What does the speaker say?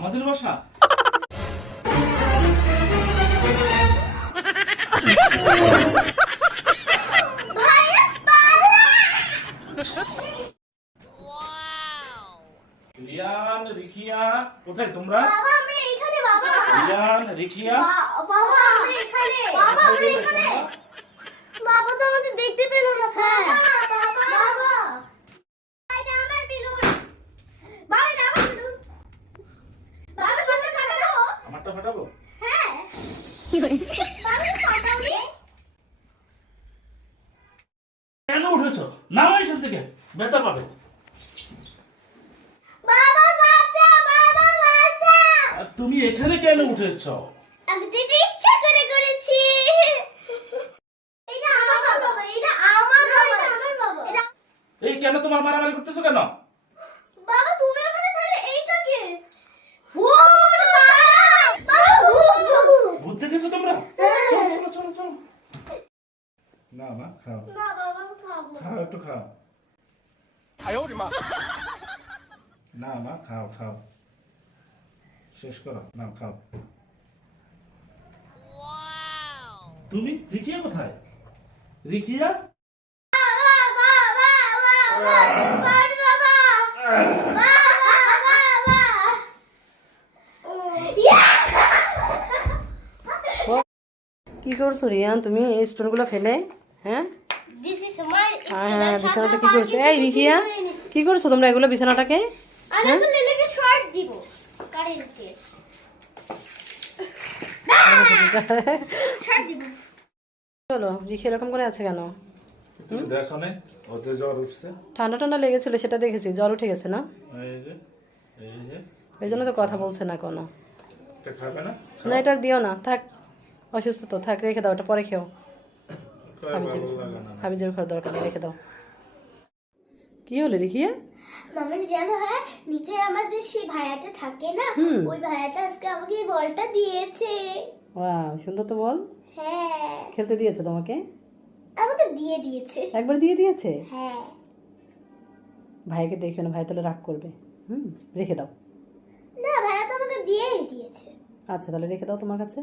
আমাদের বাসা? রিয়ান, রিখিয়া, কোথায় তোমরা? বাবা আমরা এখানে বাবা। রিয়ান, রিখিয়া, বাবা আমরা এখানে। বাবা আমরা এখানে। বাবা তো আমাদের দেখতে পেল না। হ্যাঁ বাবা। বাবা এটা আমার বেলুন। বাবা এটা আমার বেলুন। বাবা তোমারটা ফাটাও। আমারটা ফাটাবো? হ্যাঁ কি করে বাবা ফাটাও রে। কেন উঠেছো? নামো এখান থেকে, ব্যথা পাবে। বাবা বাচ্চা বাবা বাচ্চা। আর তুমি এখানে কেন উঠেছো? আমি তো এটা ইচ্ছা করে করেছি। এটা আমার বাবা। এটা আমার বাবা। আমার বাবা। এটা এই কেন তোমার মারামারি করতেছো কেন? বাবা তুমি ওখানে তাহলে এইটা কে? বাবা ভূত দেখেছো তোমরা? চলো চলো চলো চলো। না মা, খাও না বাবা খাবো। খাও, একটু খাও। না মা, খাও খাও, শেষ করো, না খাও। তুমি রিখিয়া কোথায়? রিখিয়া, কি করছো রিয়ান তুমি এই স্টোনগুলো ফেলে? হ্যাঁ হ্যাঁ বিছানাটা কি করছো? এই রিকিয়া কি করছো তোমরা এগুলো বিছানাটাকে? চলো রিকি এরকম করে আছে কেন? তুমি দেখো না ওতে জ্বর উঠছে? ঠান্ডা ঠান্ডা লেগেছিল সেটা দেখেছি, জ্বর উঠে গেছে না? এই যে এই যে, এই জন্য তো কথা বলছে না কোনো। এটা খাবে না? না এটা দিও না, থাক, অসুস্থ তো থাক, রেখে দাও, এটা পরে খেও। খাওয়া ভালো লাগে না। হাবিজের খাওয়ার দরকার নেই, রেখে দাও। কি হলো রিকিয়া? মামার জানো হ্যাঁ নিচে আমাদের সেই ভাইয়াটা থাকে না, ওই ভাইয়াটা আজকে আমাকে এই বলটা দিয়েছে। ওয়াও সুন্দর তো বল। হ্যাঁ খেলতে দিয়েছে তোমাকে? আমাকে দিয়ে দিয়েছে। একবার দিয়ে দিয়েছে? হ্যাঁ ভাইকে দেখো না, ভাই তাহলে রাগ করবে। রেখে দাও। না ভাইয়া তো আমাকে দিয়েই দিয়েছে। আচ্ছা তাহলে রেখে দাও তোমার কাছে।